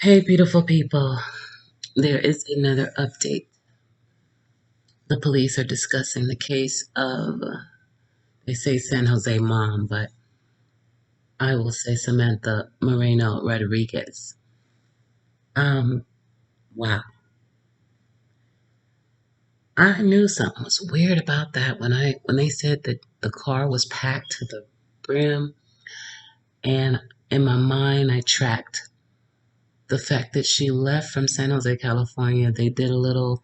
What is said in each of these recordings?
Hey, beautiful people. There is another update. The police are discussing the case of, they say San Jose mom, but I will say Samantha Moreno Rodriguez. Um, wow. I knew something was weird about that when they said that the car was packed to the brim, and in my mind I tracked the fact that she left from San Jose, California. They did a little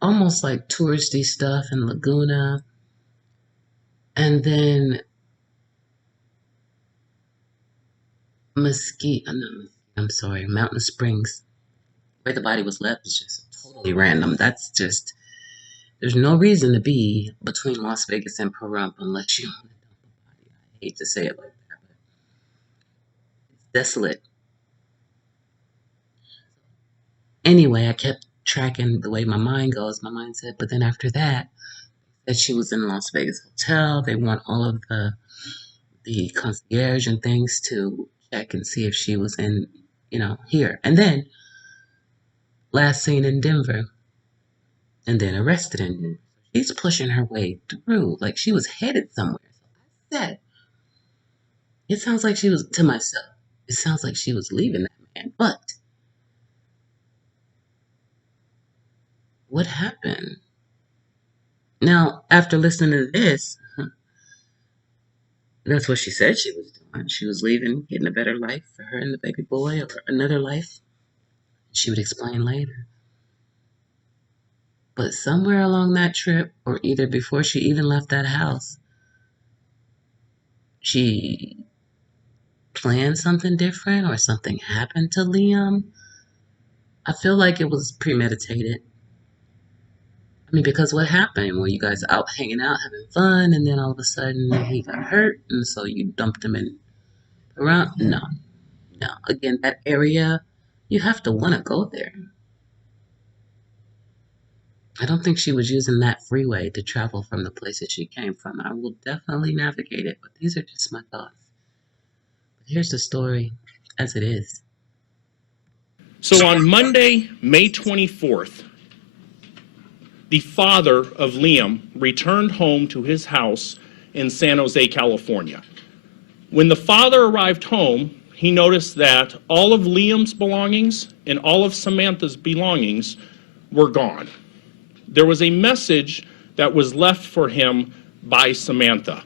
almost like touristy stuff in Laguna, and then Mesquite, no, I'm sorry, Mountain Springs, where the body was left is just totally random. That's just, there's no reason to be between Las Vegas and Pahrump unless you want to dump a body. I hate to say it like that, but it's desolate. Anyway, I kept tracking the way my mind goes, my mind said, but then after that, that she was in Las Vegas hotel. They want all of the concierge and things to check and see if she was in, here. And then last seen in Denver and then arrested in Denver. She's pushing her way through like she was headed somewhere. So I said, it sounds like she was, to myself, it sounds like she was leaving that man. But what happened? Now, after listening to this, that's what she said she was doing. She was leaving, getting a better life for her and the baby boy, or another life. She would explain later. But somewhere along that trip, or either before she even left that house, she planned something different or something happened to Liam. I feel like it was premeditated. I mean, because what happened? Were you guys out hanging out, having fun, and then all of a sudden he got hurt, and so you dumped him in around? No, no. Again, that area, you have to want to go there. I don't think she was using that freeway to travel from the place that she came from. I will definitely navigate it, but these are just my thoughts. But here's the story as it is. So on Monday, May 24th, the father of Liam returned home to his house in San Jose, California. When the father arrived home, he noticed that all of Liam's belongings and all of Samantha's belongings were gone. There was a message that was left for him by Samantha.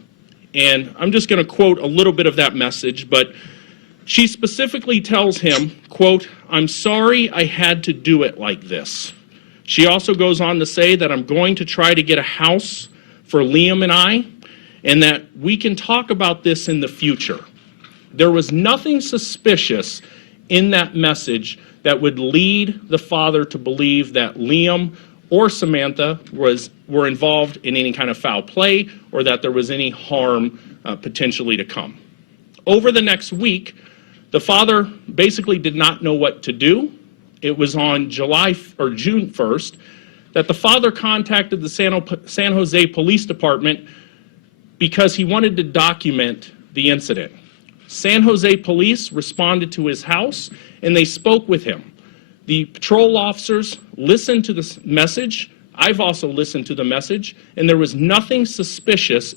And I'm just going to quote a little bit of that message, but she specifically tells him, quote, "I'm sorry I had to do it like this." She also goes on to say that I'm going to try to get a house for Liam and I, and that we can talk about this in the future. There was nothing suspicious in that message that would lead the father to believe that Liam or Samantha were involved in any kind of foul play or that there was any harm potentially to come. Over the next week, the father basically did not know what to do. It was on June 1st that the father contacted the San Jose Police Department because he wanted to document the incident. San Jose Police responded to his house and they spoke with him. The patrol officers listened to this message. I've also listened to the message, and there was nothing suspicious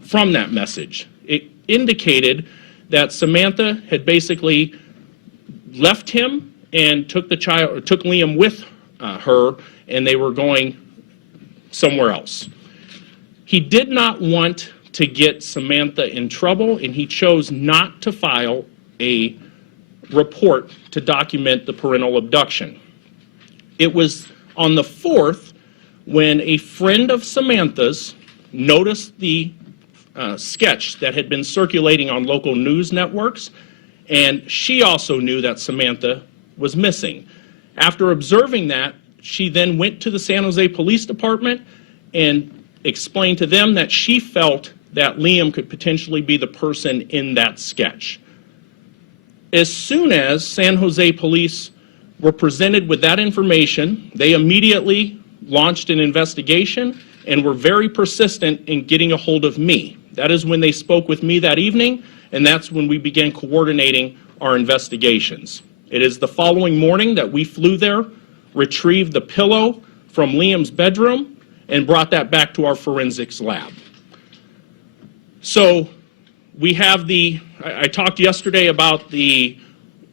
from that message. It indicated that Samantha had basically left him and took Liam with her, and they were going somewhere else. He did not want to get Samantha in trouble, and he chose not to file a report to document the parental abduction. It was on the 4th when a friend of Samantha's noticed the sketch that had been circulating on local news networks, and she also knew that Samantha was missing. After observing that, she then went to the San Jose Police Department and explained to them that she felt that Liam could potentially be the person in that sketch. As soon as San Jose Police were presented with that information, they immediately launched an investigation and were very persistent in getting a hold of me. That is when they spoke with me that evening, and that's when we began coordinating our investigations. It is the following morning that we flew there, retrieved the pillow from Liam's bedroom, and brought that back to our forensics lab. So we have I talked yesterday about the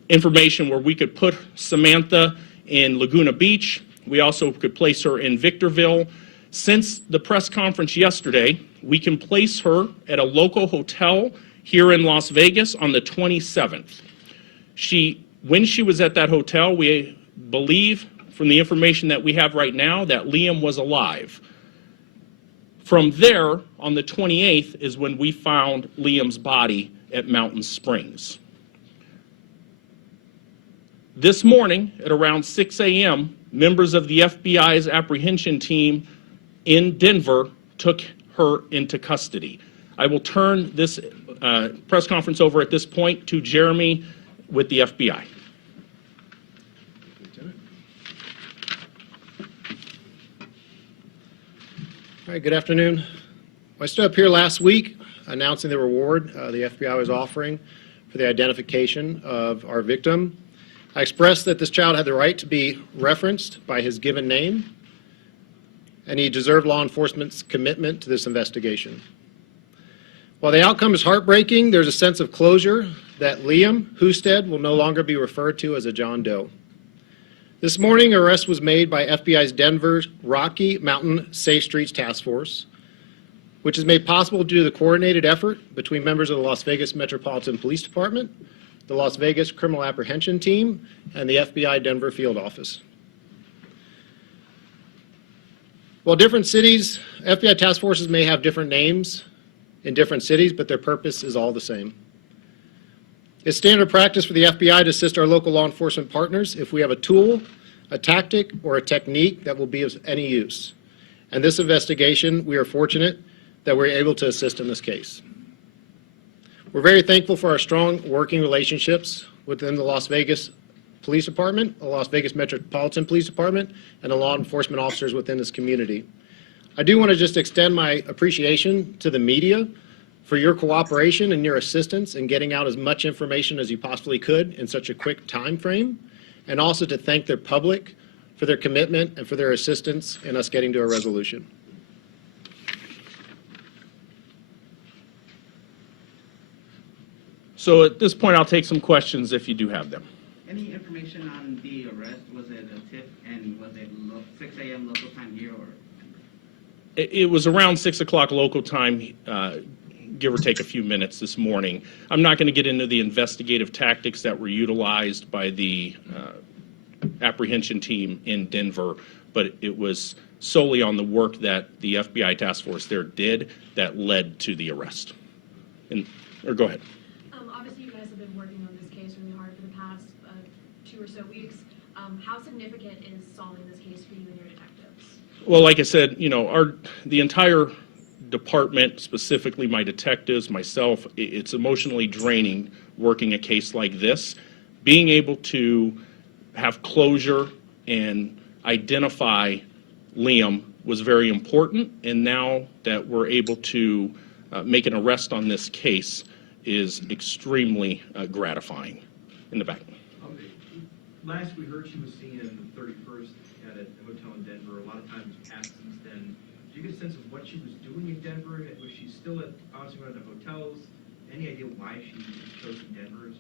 information where we could put Samantha in Laguna Beach. We also could place her in Victorville. Since the press conference yesterday, we can place her at a local hotel here in Las Vegas on the 27th. When she was at that hotel, we believe from the information that we have right now that Liam was alive. From there, on the 28th, is when we found Liam's body at Mountain Springs. This morning, at around 6 a.m., members of the FBI's apprehension team in Denver took her into custody. I will turn this press conference over at this point to Jeremy with the FBI. All right, good afternoon. I stood up here last week announcing the reward the FBI was offering for the identification of our victim. I expressed that this child had the right to be referenced by his given name, and he deserved law enforcement's commitment to this investigation. While the outcome is heartbreaking, there's a sense of closure that Liam Husted will no longer be referred to as a John Doe. This morning, an arrest was made by FBI's Denver's Rocky Mountain Safe Streets Task Force, which is made possible due to the coordinated effort between members of the Las Vegas Metropolitan Police Department, the Las Vegas Criminal Apprehension Team, and the FBI Denver Field Office. While different cities, FBI task forces may have different names in different cities, but their purpose is all the same. It's standard practice for the FBI to assist our local law enforcement partners if we have a tool, a tactic, or a technique that will be of any use. And this investigation, we are fortunate that we're able to assist in this case. We're very thankful for our strong working relationships within the Las Vegas Police Department, the Las Vegas Metropolitan Police Department, and the law enforcement officers within this community. I do want to just extend my appreciation to the media for your cooperation and your assistance in getting out as much information as you possibly could in such a quick time frame, and also to thank their public for their commitment and for their assistance in us getting to a resolution. So at this point, I'll take some questions if you do have them. Any information on the arrest? Was it a tip, and was it 6 a.m. local time here, or? It was around 6 o'clock local time, give or take a few minutes this morning. I'm not going to get into the investigative tactics that were utilized by the apprehension team in Denver, but it was solely on the work that the FBI task force there did that led to the arrest. Go ahead. Obviously, you guys have been working on this case really hard for the past 2 or so weeks. How significant is solving this case for you and your detectives? Well, like I said, the entire department, specifically my detectives, myself, it's emotionally draining working a case like this. Being able to have closure and identify Liam was very important, and now that we're able to make an arrest on this case is extremely gratifying. In the back. Last we heard she was seen on the 31st at a hotel in Denver. A lot of times passed since then. Do you get a sense of what she was doing in Denver? Was she still at obviously one of the hotels? Any idea why she chose Denver?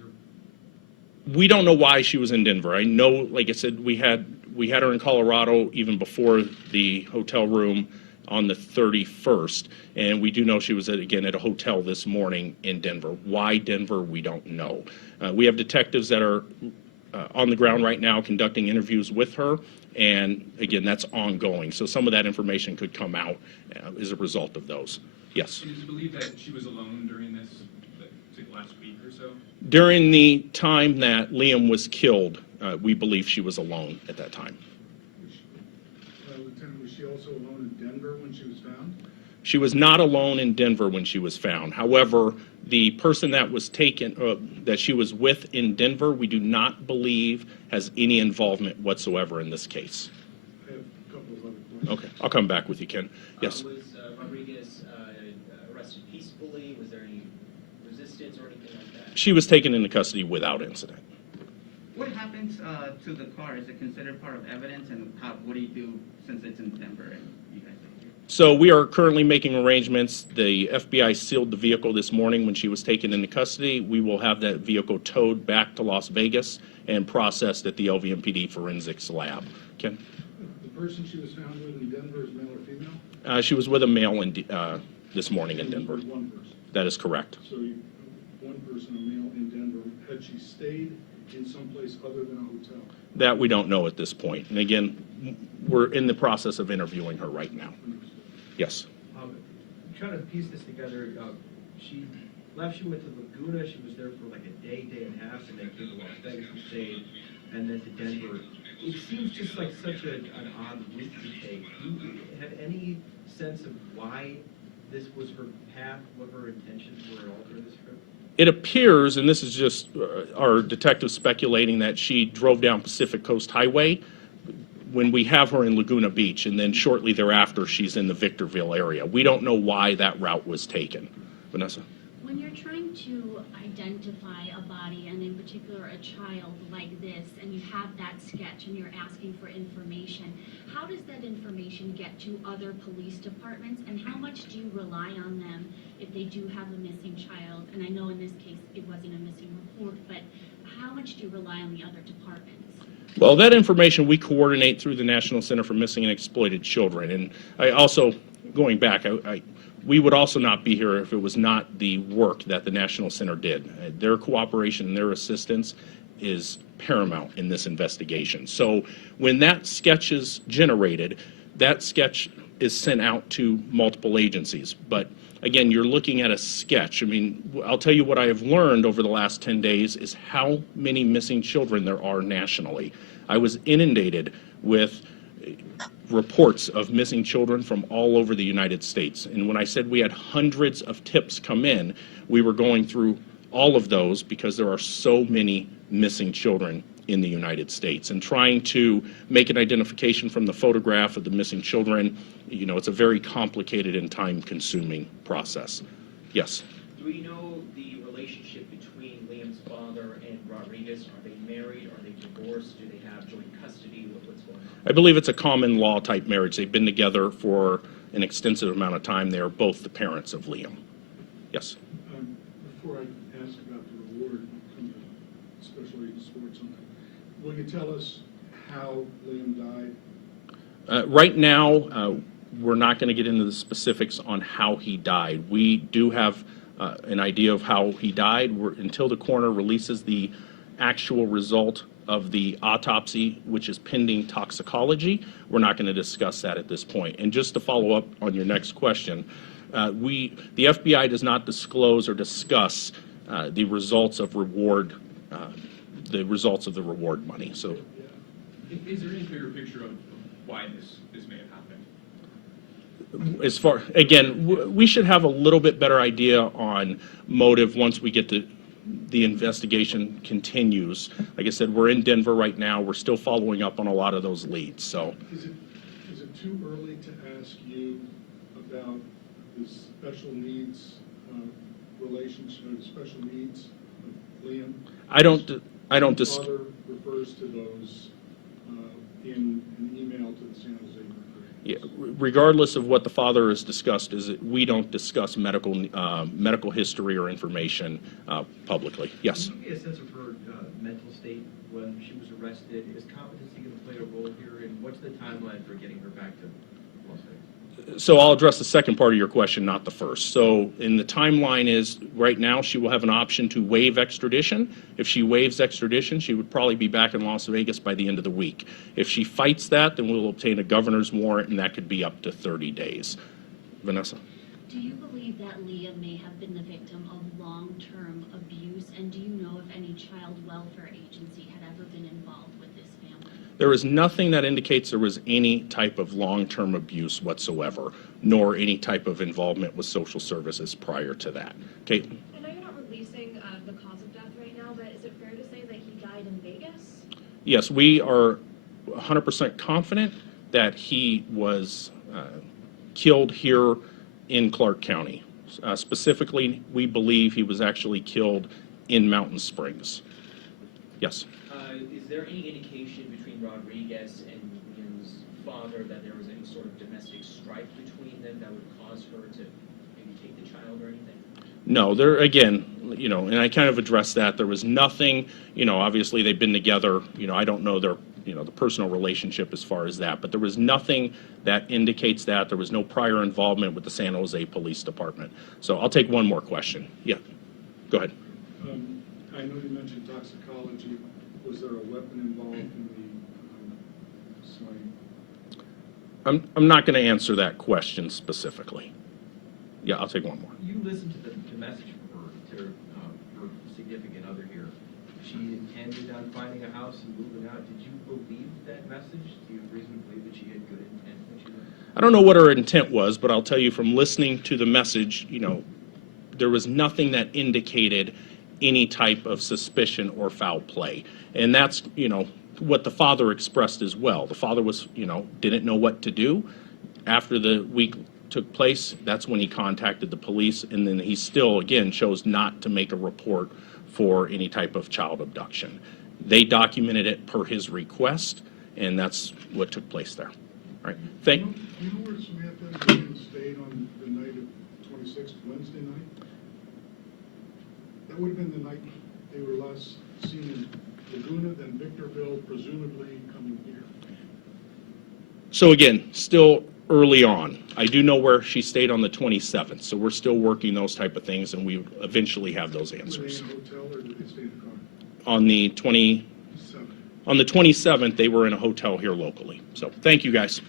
We don't know why she was in Denver. I know, like I said, we had her in Colorado even before the hotel room on the 31st, and we do know she was again at a hotel this morning in Denver. Why Denver, we don't know. We have detectives that are on the ground right now conducting interviews with her, and again, that's ongoing. So some of that information could come out as a result of those. Yes? Is it believed that she was alone during this last week or so? During the time that Liam was killed, we believe she was alone at that time. Lieutenant, was she also alone in Denver when she was found? She was not alone in Denver when she was found. However, the person that was taken, that she was with in Denver, we do not believe has any involvement whatsoever in this case. I have a couple of other questions. Okay, I'll come back with you, Ken. Yes. Was Rodriguez arrested peacefully? Was there any resistance or anything like that? She was taken into custody without incident. What happens to the car? Is it considered part of evidence, and what do you do since it's in Denver and you guys are here? So we are currently making arrangements. The FBI sealed the vehicle this morning when she was taken into custody. We will have that vehicle towed back to Las Vegas and processed at the LVMPD forensics lab. Ken? The person she was found with in Denver is male or female? She was with a male this morning in She was Denver. with one person. That is correct. So one person, a male in Denver, had she stayed in someplace other than a hotel? That we don't know at this point. And again, we're in the process of interviewing her right now. Yes. Trying to piece this together, she left, she went to Laguna, she was there for like a day, day and a half, and then came to Las Vegas and stayed, and then to Denver. It seems just like such an odd route to take. Do you have any sense of why this was her path, what her intentions were at all for this trip? It appears, and this is just our detective speculating, that she drove down Pacific Coast Highway when we have her in Laguna Beach, and then shortly thereafter, she's in the Victorville area. We don't know why that route was taken. Vanessa? When you're trying to identify a body, and in particular a child like this, and you have that sketch and you're asking for information, how does that information get to other police departments, and how much do you rely on them if they do have a missing child? And I know in this case it wasn't a missing report, but how much do you rely on the other departments? Well, that information we coordinate through the National Center for Missing and Exploited Children. And I also, going back, we would also not be here if it was not the work that the National Center did. Their cooperation and their assistance is paramount in this investigation. So when that sketch is generated, that sketch is sent out to multiple agencies. But again, you're looking at a sketch. I mean, I'll tell you what I have learned over the last 10 days is how many missing children there are nationally. I was inundated with reports of missing children from all over the United States. And when I said we had hundreds of tips come in, we were going through all of those because there are so many missing children in the United States. And trying to make an identification from the photograph of the missing children, you know, it's a very complicated and time-consuming process. Yes? Do we know the relationship between Liam's father and Rodriguez? Are they married? Are they divorced? Do they have joint custody? What's going on? I believe it's a common law type marriage. They've been together for an extensive amount of time. They are both the parents of Liam. Yes? Before I ask about the reward from the Special Agent Sports, will you tell us how Liam died? Right now, we're not going to get into the specifics on how he died. We do have an idea of how he died. Until the coroner releases the actual result of the autopsy, which is pending toxicology, we're not going to discuss that at this point. And just to follow up on your next question, the FBI does not disclose or discuss the results of reward, the results of the reward money. So, Is there any bigger picture of why this may have happened? as far, again, we should have a little bit better idea on motive once we get the investigation continues. Like I said, we're in Denver right now. We're still following up on a lot of those leads. So, Is it too early to ask you about the special needs relationship, or the special needs of Liam? I don't The father refers to those in an email to the San Jose Mercury. Yeah, regardless of what the father has discussed, is that we don't discuss medical history or information publicly. Yes. Can you get a sense of her mental state when she was arrested? Is competency going to play a role here, and what's the timeline for getting her back to Las Vegas? So I'll address the second part of your question, not the first. So in the timeline is, right now, she will have an option to waive extradition. If she waives extradition, she would probably be back in Las Vegas by the end of the week. If she fights that, then we'll obtain a governor's warrant, and that could be up to 30 days. Vanessa? Do you believe that Liam may have been the victim of long-term abuse, and do you know if any child welfare agency had ever been involved with this family? There is nothing that indicates there was any type of long-term abuse whatsoever, nor any type of involvement with social services prior to that. Kate? I know you're not releasing the cause of death right now, but is it fair to say that he died in Vegas? Yes, we are 100% confident that he was killed here in Clark County. Specifically, we believe he was actually killed in Mountain Springs. Yes? Is there any indication between Rodriguez and Liam's father that there was any sort of domestic strife between them that would cause her to maybe take the child or anything? No, there again, and I kind of addressed that. There was nothing, obviously they've been together, I don't know their, the personal relationship as far as that, but there was nothing that indicates that. There was no prior involvement with the San Jose Police Department. So I'll take one more question. Yeah, go ahead. I know you mentioned toxicology. Was there a weapon involved in the slaying? I'm not going to answer that question specifically. Yeah, I'll take one more. You listened to the message from her significant other here. She intended on finding a house and moving out. Did you believe that message? Do you reasonably believe that she had good intent when she did? I don't know what her intent was, but I'll tell you from listening to the message, there was nothing that indicated any type of suspicion or foul play. And that's, what the father expressed as well. The father was, didn't know what to do. After the week took place, that's when he contacted the police, and then he still, again, chose not to make a report for any type of child abduction. They documented it per his request, and that's what took place there. All right, Do you know where Samantha and William stayed on the night of 26th, Wednesday night? That would have been the night they were last seen in Laguna, then Victorville, presumably coming here. So again, still early on. I do know where she stayed on the 27th, so we're still working those type of things, and we eventually have those Were they answers. in a hotel or did they stay in a car? On the 27th, they were in a hotel here locally. So thank you, guys.